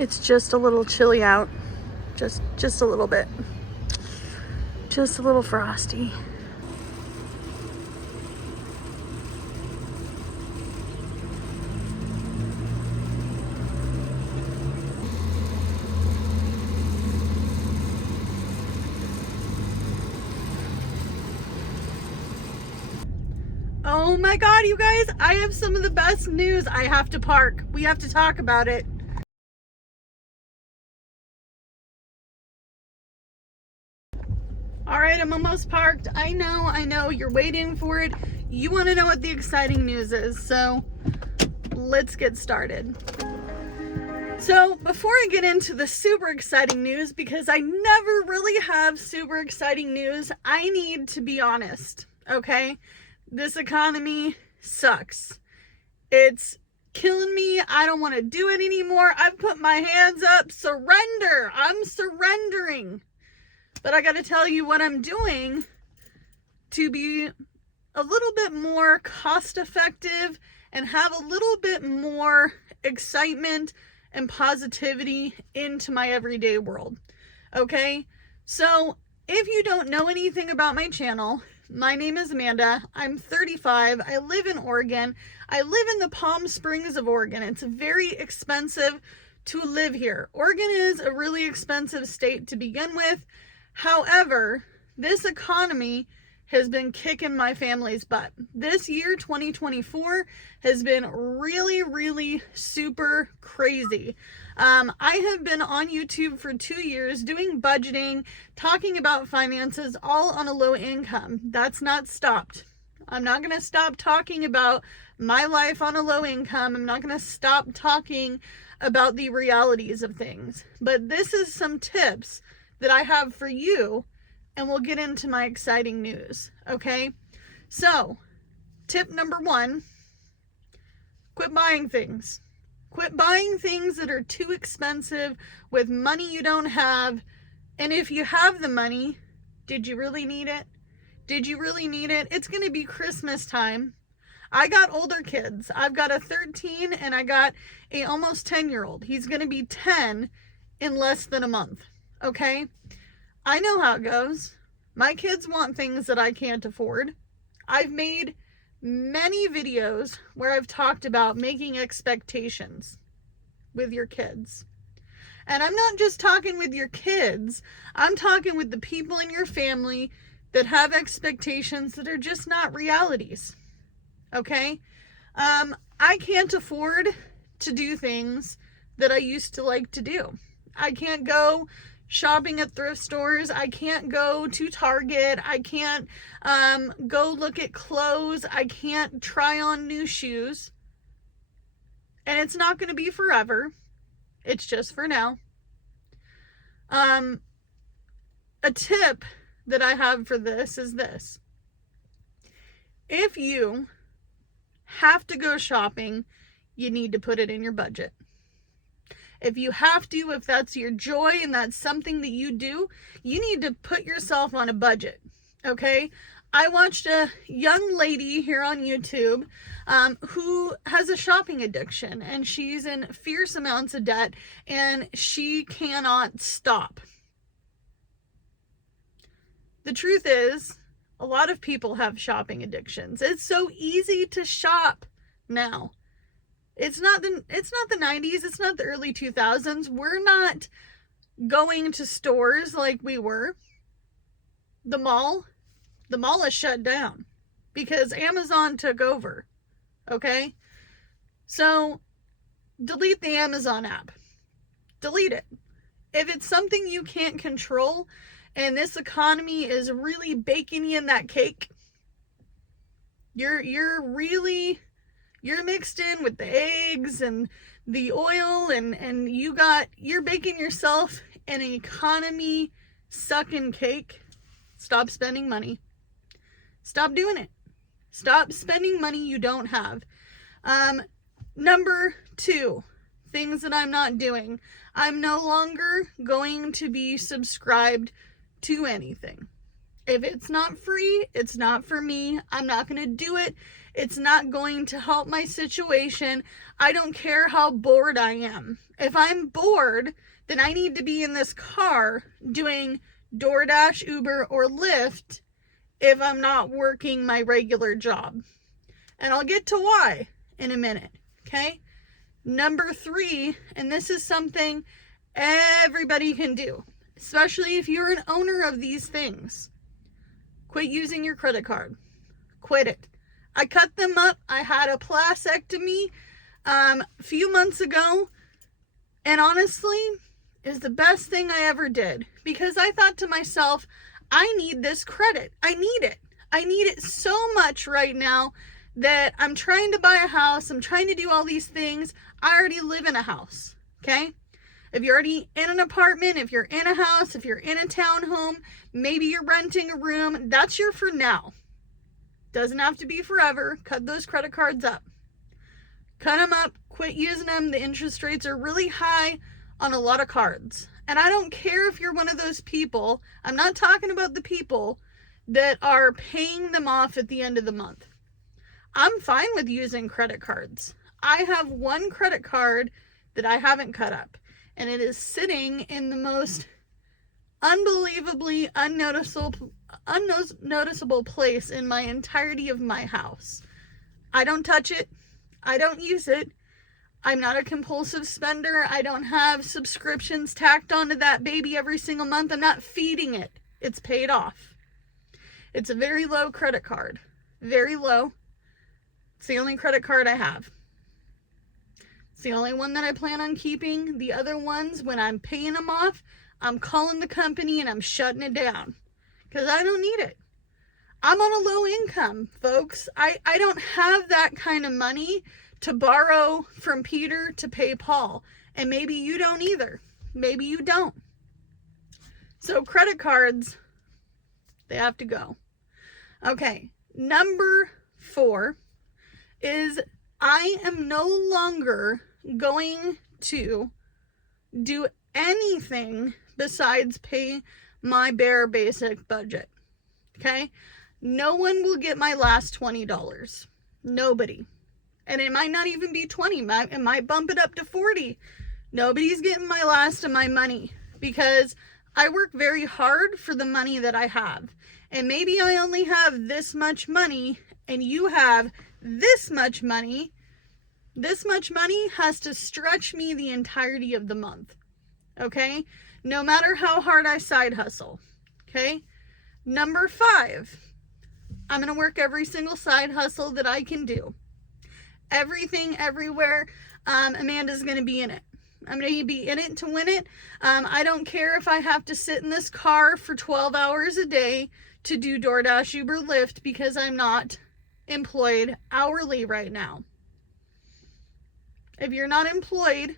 It's just a little chilly out. Just a little bit. Just a little frosty. Oh my God, you guys, I have some of the best news. I have to park. We have to talk about it. All right, I'm almost parked. I know, you're waiting for it. You want to know what the exciting news is, so let's get started. So before I get into the super exciting news, because I never really have super exciting news, I need to be honest, okay? This economy sucks. It's killing me. I don't want to do it anymore. I've put my hands up. Surrender. I'm surrendering. But I got to tell you what I'm doing to be a little bit more cost effective and have a little bit more excitement and positivity into my everyday world. Okay? So if you don't know anything about my channel, my name is Amanda. I'm 35. I live in Oregon. I live in the Palm Springs of Oregon. It's very expensive to live here. Oregon is a really expensive state to begin with. However, this economy has been kicking my family's butt. This year, 2024, has been really, really super crazy. I have been on YouTube for 2 years doing budgeting, talking about finances, all on a low income. That's not stopped. I'm not going to stop talking about my life on a low income. I'm not going to stop talking about the realities of things. But this is some tips that I have for you, and we'll get into my exciting news, okay? So, tip number 1, quit buying things. Quit buying things that are too expensive with money you don't have. And if you have the money, did you really need it? Did you really need it? It's going to be Christmas time. I got older kids. I've got a 13 and I got a almost 10-year-old. He's going to be 10 in less than a month. Okay? I know how it goes. My kids want things that I can't afford. I've made many videos where I've talked about making expectations with your kids. And I'm not just talking with your kids. I'm talking with the people in your family that have expectations that are just not realities. Okay? I can't afford to do things that I used to like to do. I can't go shopping at thrift stores. I can't go to Target. I can't go look at clothes. I can't try on new shoes. And it's not going to be forever. It's just for now. A tip that I have for this is this. If you have to go shopping, you need to put it in your budget. If you have to, if that's your joy and that's something that you do, you need to put yourself on a budget, okay? I watched a young lady here on YouTube who has a shopping addiction, and she's in fierce amounts of debt, and she cannot stop. The truth is, a lot of people have shopping addictions. It's so easy to shop now. It's not the 90s. It's not the early 2000s. We're not going to stores like we were. The mall is shut down because Amazon took over. Okay? So, delete the Amazon app. Delete it. If it's something you can't control and this economy is really baking you in that cake, you're mixed in with the eggs and the oil and you're baking yourself an economy sucking cake. Stop spending money. Stop doing it. Stop spending money you don't have. Number 2, things that I'm not doing. I'm no longer going to be subscribed to anything. If it's not free, it's not for me. I'm not going to do it. It's not going to help my situation. I don't care how bored I am. If I'm bored, then I need to be in this car doing DoorDash, Uber, or Lyft if I'm not working my regular job. And I'll get to why in a minute, okay? Number 3, and this is something everybody can do, especially if you're an owner of these things. Quit using your credit card. Quit it. I cut them up. I had a plastectomy a few months ago, and honestly, it was the best thing I ever did, because I thought to myself, I need this credit. I need it. I need it so much right now that I'm trying to buy a house. I'm trying to do all these things. I already live in a house, okay? If you're already in an apartment, if you're in a house, if you're in a townhome, maybe you're renting a room, that's your for now. Doesn't have to be forever. Cut those credit cards up. Cut them up. Quit using them. The interest rates are really high on a lot of cards. And I don't care if you're one of those people. I'm not talking about the people that are paying them off at the end of the month. I'm fine with using credit cards. I have one credit card that I haven't cut up, and it is sitting in the most unbelievably unnoticeable place in my entirety of my house. I don't touch it. I don't use it. I'm not a compulsive spender. I don't have subscriptions tacked onto that baby every single month. I'm not feeding it. It's paid off. It's a very low credit card. Very low. It's the only credit card I have. It's the only one that I plan on keeping. The other ones, when I'm paying them off, I'm calling the company and I'm shutting it down, because I don't need it. I'm on a low income, folks. I don't have that kind of money to borrow from Peter to pay Paul. And maybe you don't either. Maybe you don't. So credit cards, they have to go. Okay, number 4 is I am no longer going to do anything besides pay my bare basic budget. Okay? No one will get my last $20. Nobody. And it might not even be 20. It might bump it up to 40. Nobody's getting my last of my money, because I work very hard for the money that I have. And maybe I only have this much money and you have this much money. This much money has to stretch me the entirety of the month. Okay? No matter how hard I side hustle. Okay? Number 5. I'm going to work every single side hustle that I can do. Everything, everywhere. Amanda's going to be in it. I'm going to be in it to win it. I don't care if I have to sit in this car for 12 hours a day to do DoorDash, Uber, Lyft, because I'm not employed hourly right now. If you're not employed,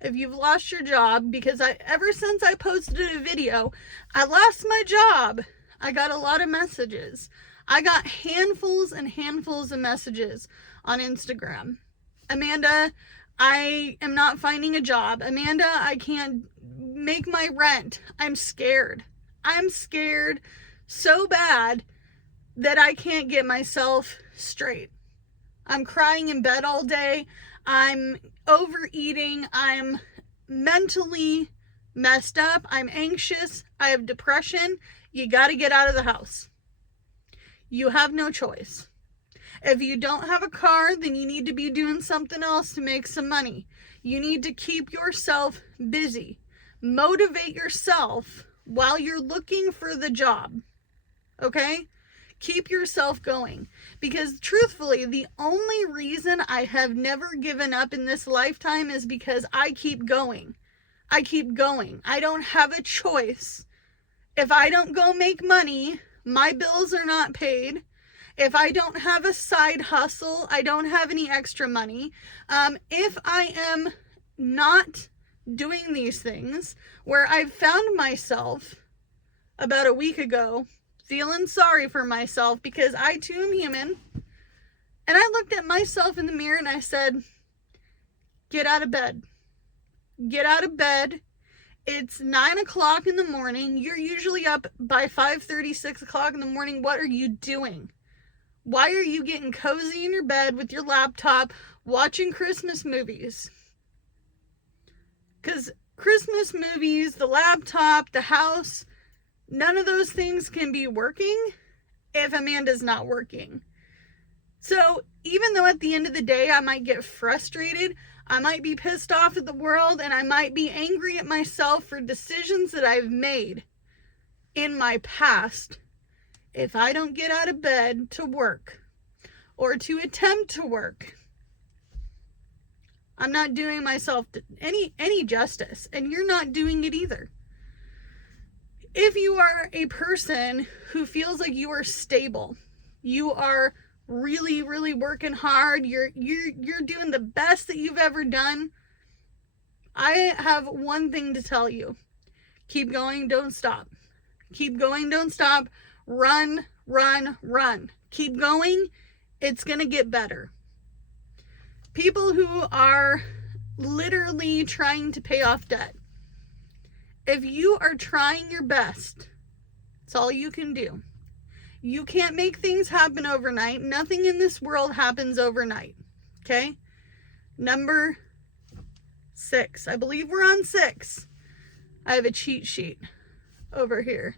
if you've lost your job, because ever since I posted a video, I lost my job, I got a lot of messages. I got handfuls and handfuls of messages on Instagram. Amanda, I am not finding a job. Amanda, I can't make my rent. I'm scared. I'm scared so bad that I can't get myself straight. I'm crying in bed all day. I'm overeating. I'm mentally messed up. I'm anxious. I have depression. You got to get out of the house. You have no choice. If you don't have a car, then you need to be doing something else to make some money. You need to keep yourself busy. Motivate yourself while you're looking for the job. Okay? Keep yourself going. Because truthfully, the only reason I have never given up in this lifetime is because I keep going. I keep going. I don't have a choice. If I don't go make money, my bills are not paid. If I don't have a side hustle, I don't have any extra money. If I am not doing these things, where I found myself about a week ago feeling sorry for myself because I too am human, and I looked at myself in the mirror and I said, get out of bed. Get out of bed It's 9 o'clock in the morning. You're usually up by 5:30, 6 o'clock in the morning. What are you doing? Why are you getting cozy in your bed with your laptop watching Christmas movies? Because Christmas movies, the laptop, the house, none of those things can be working if Amanda's not working. So even though at the end of the day I might get frustrated, I might be pissed off at the world, and I might be angry at myself for decisions that I've made in my past, if I don't get out of bed to work or to attempt to work, I'm not doing myself any justice, and you're not doing it either. If you are a person who feels like you are stable, you are really, really working hard, you're doing the best that you've ever done, I have one thing to tell you. Keep going, don't stop. Keep going, don't stop. Run, run, run. Keep going. It's going to get better. People who are literally trying to pay off debt, if you are trying your best, it's all you can do. You can't make things happen overnight. Nothing in this world happens overnight. Okay? Number 6. I believe we're on 6. I have a cheat sheet over here.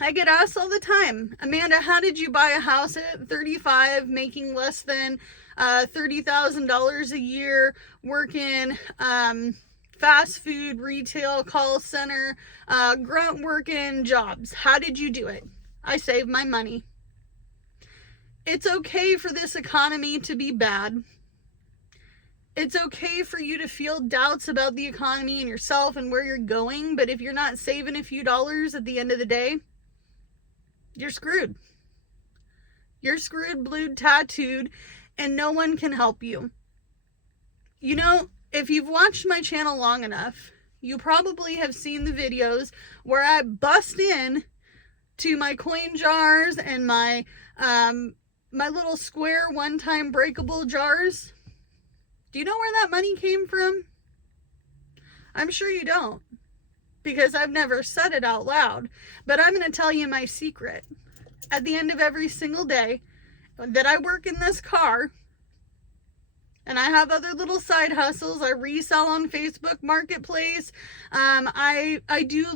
I get asked all the time, Amanda, how did you buy a house at 35, making less than $30,000 a year, working fast food, retail, call center, grunt working jobs? How did you do it? I saved my money. It's okay for this economy to be bad. It's okay for you to feel doubts about the economy and yourself and where you're going, but if you're not saving a few dollars at the end of the day, you're screwed. You're screwed, blued, tattooed, and no one can help you. You know, if you've watched my channel long enough, you probably have seen the videos where I bust in to my coin jars and my little square one-time breakable jars. Do you know where that money came from? I'm sure you don't, because I've never said it out loud. But I'm going to tell you my secret. At the end of every single day that I work in this car, and I have other little side hustles. I resell on Facebook Marketplace. I do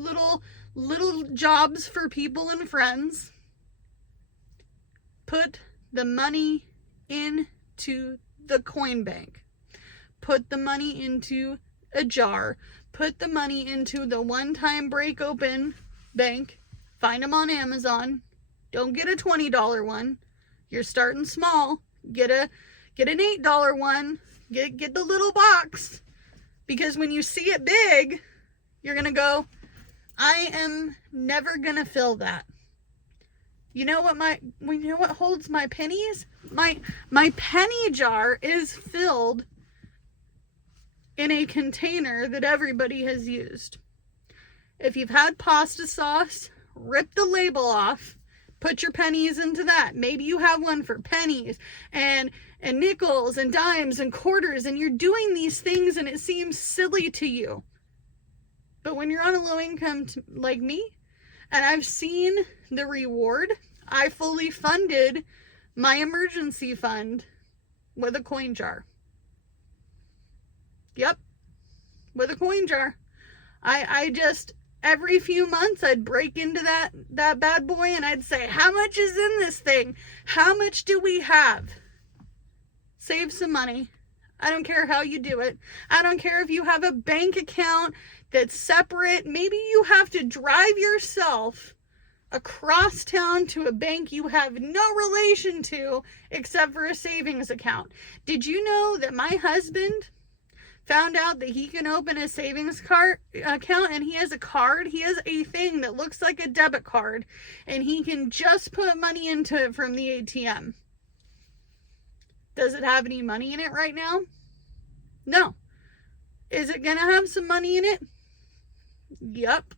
little jobs for people and friends. Put the money into the coin bank. Put the money into a jar. Put the money into the one-time break open bank. Find them on Amazon. Don't get a $20 one. You're starting small. Get an $8 one. Get the little box. Because when you see it big, you're going to go, I am never going to fill that. You know what holds my pennies? My penny jar is filled in a container that everybody has used. If you've had pasta sauce, rip the label off, put your pennies into that. Maybe you have one for pennies and nickels and dimes and quarters, and you're doing these things and it seems silly to you. But when you're on a low income like me, and I've seen the reward, I fully funded my emergency fund with a coin jar. Yep, with a coin jar. I just, every few months, I'd break into that bad boy and I'd say, how much is in this thing? How much do we have? Save some money. I don't care how you do it. I don't care if you have a bank account that's separate. Maybe you have to drive yourself across town to a bank you have no relation to except for a savings account. Did you know that my husband found out that he can open a savings account, and he has a card? He has a thing that looks like a debit card, and he can just put money into it from the ATM. Does it have any money in it right now? No. Is it gonna have some money in it? Yep,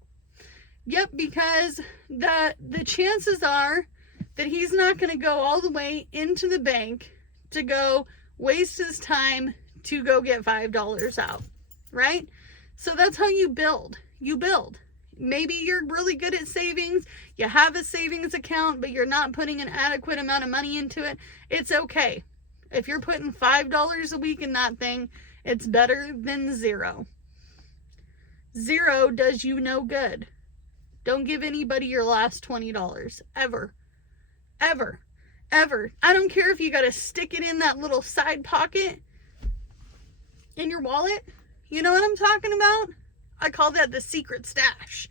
because the chances are that he's not going to go all the way into the bank to go waste his time to go get $5 out. right? So that's how you build. You build. Maybe you're really good at savings. You have a savings account, but you're not putting an adequate amount of money into it. It's okay. If you're putting $5 a week in that thing, it's better than zero. Zero does you no good. Don't give anybody your last $20. Ever. Ever. Ever. I don't care if you got to stick it in that little side pocket in your wallet. You know what I'm talking about? I call that the secret stash.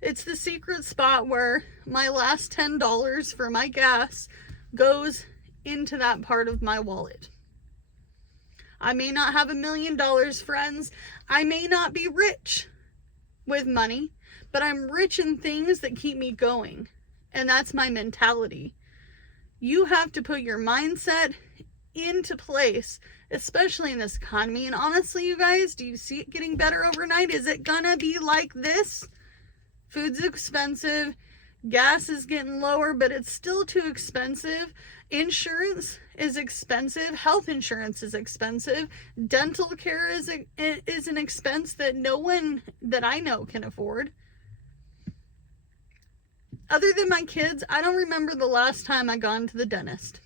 It's the secret spot where my last $10 for my gas goes into that part of my wallet. I may not have $1 million, friends. I may not be rich with money, but I'm rich in things that keep me going. And that's my mentality. You have to put your mindset into place, especially in this economy. And honestly, you guys, do you see it getting better overnight? Is it gonna be like this? Food's expensive, gas is getting lower, but it's still too expensive. Insurance is expensive, health insurance is expensive, dental care is an expense that no one that I know can afford. Other than my kids, I don't remember the last time I gone to the dentist.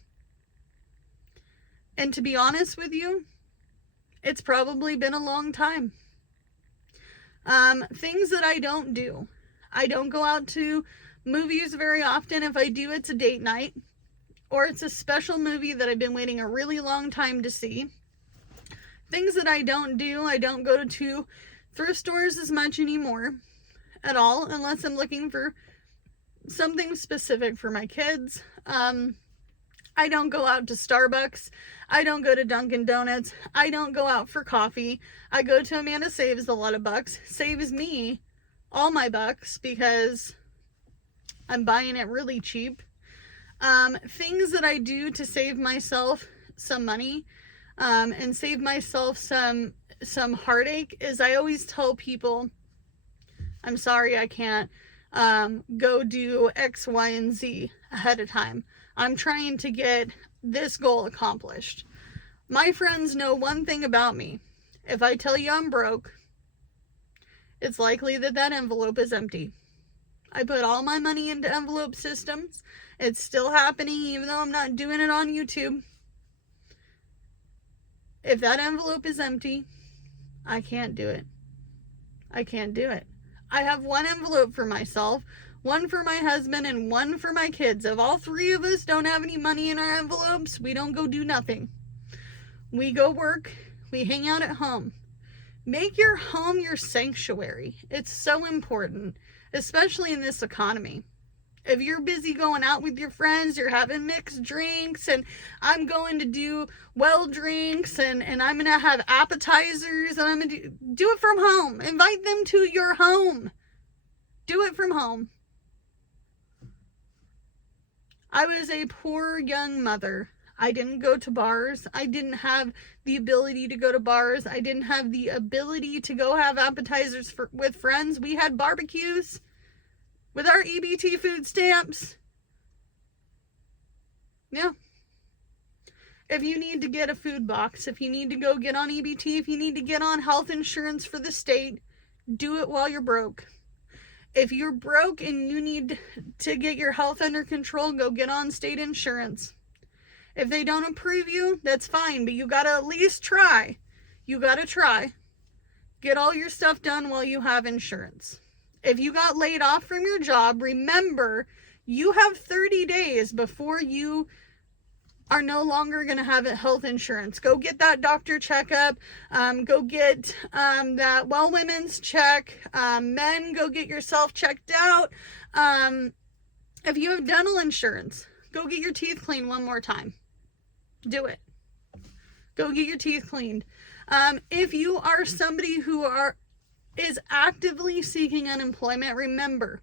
And to be honest with you, it's probably been a long time. Things that I don't do. I don't go out to movies very often. If I do, it's a date night. Or it's a special movie that I've been waiting a really long time to see. Things that I don't do. I don't go to thrift stores as much anymore at all, unless I'm looking for something specific for my kids. I don't go out to Starbucks. I don't go to Dunkin' Donuts. I don't go out for coffee. I go to Amanda Saves a lot of bucks. Saves me all my bucks because I'm buying it really cheap. Things that I do to save myself some money and save myself some heartache is I always tell people, I'm sorry I can't go do X, Y, and Z ahead of time. I'm trying to get this goal accomplished. My friends know one thing about me. If I tell you I'm broke, it's likely that that envelope is empty. I put all my money into envelope systems. It's still happening even though I'm not doing it on YouTube. If that envelope is empty, I can't do it. I can't do it. I have one envelope for myself, one for my husband, and one for my kids. If all three of us don't have any money in our envelopes, we don't go do nothing. We go work. We hang out at home. Make your home your sanctuary. It's so important, especially in this economy. If you're busy going out with your friends, you're having mixed drinks, and I'm going to do well drinks, and I'm going to have appetizers, and I'm going to do it from home. Invite them to your home. Do it from home. I was a poor young mother. I didn't go to bars. I didn't have the ability to go to bars. I didn't have the ability to go have appetizers with friends. We had barbecues with our EBT food stamps. Yeah. If you need to get a food box, if you need to go get on EBT, if you need to get on health insurance for the state, do it while you're broke. If you're broke and you need to get your health under control, go get on state insurance. If they don't approve you, that's fine, but you gotta at least try. You gotta try. Get all your stuff done while you have insurance. If you got laid off from your job, remember, you have 30 days before you are no longer going to have health insurance. Go get that doctor checkup. Go get that well women's check. Men, go get yourself checked out. If you have dental insurance, go get your teeth cleaned one more time. Do it. Go get your teeth cleaned. If you are somebody who is actively seeking unemployment, remember,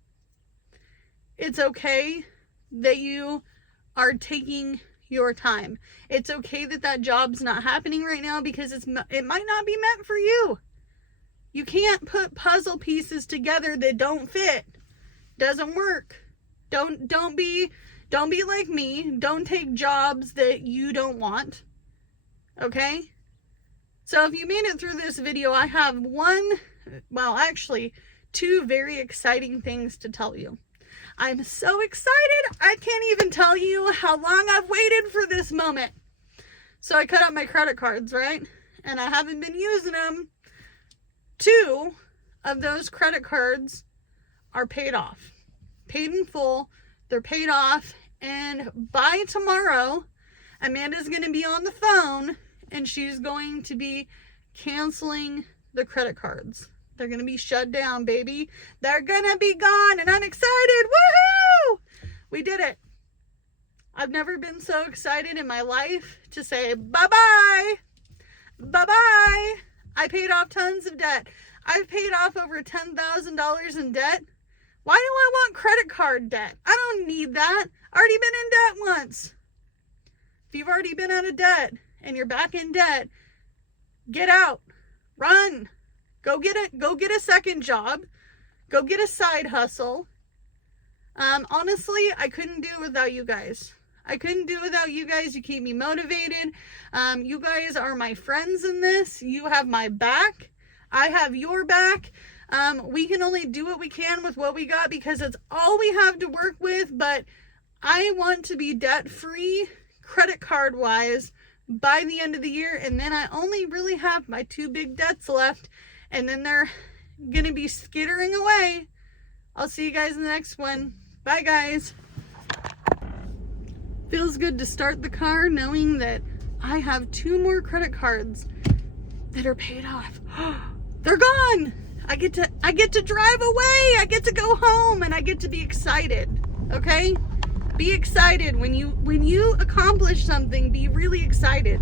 it's okay that you are taking your time. It's okay that job's not happening right now because it might not be meant for you. You can't put puzzle pieces together that don't fit. Doesn't work. Don't be like me. Don't take jobs that you don't want. Okay? So if you made it through this video, I have two very exciting things to tell you. I'm so excited, I can't even tell you how long I've waited for this moment. So I cut out my credit cards, right? And I haven't been using them. 2 of those credit cards are paid off. Paid in full, they're paid off, and by tomorrow, Amanda's going to be on the phone, and she's going to be canceling the credit cards. They're going to be shut down, baby. They're going to be gone, and I'm excited. Woohoo! We did it. I've never been so excited in my life to say bye-bye. Bye-bye. I paid off tons of debt. I've paid off over $10,000 in debt. Why do I want credit card debt? I don't need that. Already been in debt once. If you've already been out of debt and you're back in debt, get out. Run. Go get a second job. Go get a side hustle. Honestly, I couldn't do it without you guys. I couldn't do it without you guys. You keep me motivated. You guys are my friends in this. You have my back. I have your back. We can only do what we can with what we got because it's all we have to work with. But I want to be debt-free, credit card-wise, by the end of the year. And then I only really have my 2 big debts left. And then they're going to be skittering away. I'll see you guys in the next one. Bye, guys. Feels good to start the car knowing that I have 2 more credit cards that are paid off. They're gone. I get to drive away. I get to go home, and I get to be excited. Okay? Be excited when you accomplish something. Be really excited.